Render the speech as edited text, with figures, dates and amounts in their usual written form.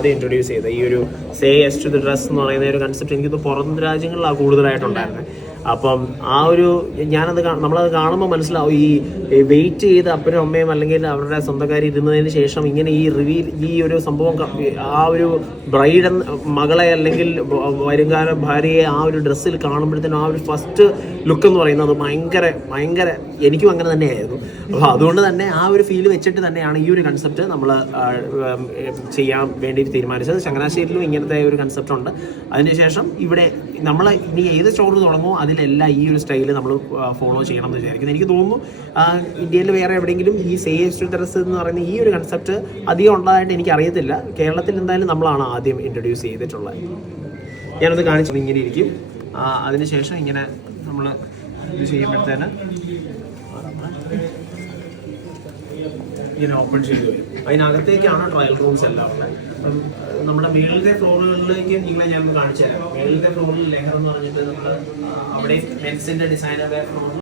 ആദ്യം ഇൻട്രൊഡ്യൂസ് ചെയ്തത്. ഈ ഒരു say yes to the dress എന്ന് പറയുന്ന ഒരു കൺസെപ്റ്റ് എനിക്ക് പുറം രാജ്യങ്ങളിലാണ് കൂടുതലായിട്ടുണ്ടായിരുന്നത്. അപ്പം ആ ഒരു നമ്മളത് കാണുമ്പോൾ മനസ്സിലാവും, ഈ വെയിറ്റ് ചെയ്ത് അപ്പനും അമ്മയും അല്ലെങ്കിൽ അവരുടെ സ്വന്തക്കാർ ഇരുന്നതിന് ശേഷം ഇങ്ങനെ ഈ ഒരു സംഭവം, ആ ഒരു ബ്രൈഡ് മകളെ അല്ലെങ്കിൽ വരുംകാല ഭാര്യയെ ആ ഒരു ഡ്രസ്സിൽ കാണുമ്പോഴത്തേനും ആ ഒരു ഫസ്റ്റ് ലുക്ക് എന്ന് പറയുന്നത് ഭയങ്കര എനിക്കും അങ്ങനെ തന്നെയായിരുന്നു. അപ്പോൾ അതുകൊണ്ട് തന്നെ ആ ഒരു ഫീൽ വെച്ചിട്ട് തന്നെയാണ് ഈ ഒരു കൺസെപ്റ്റ് നമ്മൾ ചെയ്യാൻ വേണ്ടി തീരുമാനിച്ചത്. ചങ്ങനാശ്ശേരിയിലും ഇങ്ങനത്തെ ഒരു കൺസെപ്റ്റ് ഉണ്ട്. അതിനുശേഷം ഇവിടെ നമ്മൾ ഇനി ഏത് സ്റ്റോർ തുടങ്ങുമോ അതിലെല്ലാം ഈ ഒരു സ്റ്റൈല് നമ്മൾ ഫോളോ ചെയ്യണം എന്ന് വിചാരിക്കുന്നത്. എനിക്ക് തോന്നുന്നു ഇന്ത്യയിൽ വേറെ എവിടെയെങ്കിലും ഈ say yes to the dress എന്ന് പറയുന്ന ഈ ഒരു കൺസെപ്റ്റ് അധികം ഉണ്ടായിട്ട് എനിക്ക് അറിയത്തില്ല. കേരളത്തിൽ എന്തായാലും നമ്മളാണ് ആദ്യം ഇൻട്രൊഡ്യൂസ് ചെയ്തിട്ടുള്ളത്. ഞാനത് കാണിച്ചത് ഇങ്ങനെ ഇരിക്കും. അതിനുശേഷം ഇങ്ങനെ നമ്മൾ ഇത് ചെയ്യുമ്പോഴത്തേന് ഇങ്ങനെ ഓപ്പൺ ചെയ്ത് വരും. അതിനകത്തേക്കാണ് ട്രയൽ റൂംസ് എല്ലാം ഉള്ളത്. അപ്പം നമ്മുടെ മേളിലത്തെ ഫ്ലോറുകളിലേക്ക് നിങ്ങളെ ഞാൻ കാണിച്ചു തരാം. മേളിലത്തെ ഫ്ലോറിൽ ലെഹർ എന്ന് പറഞ്ഞിട്ട് നമ്മൾ അവിടെ മെൻസിന്റെ ഡിസൈനർ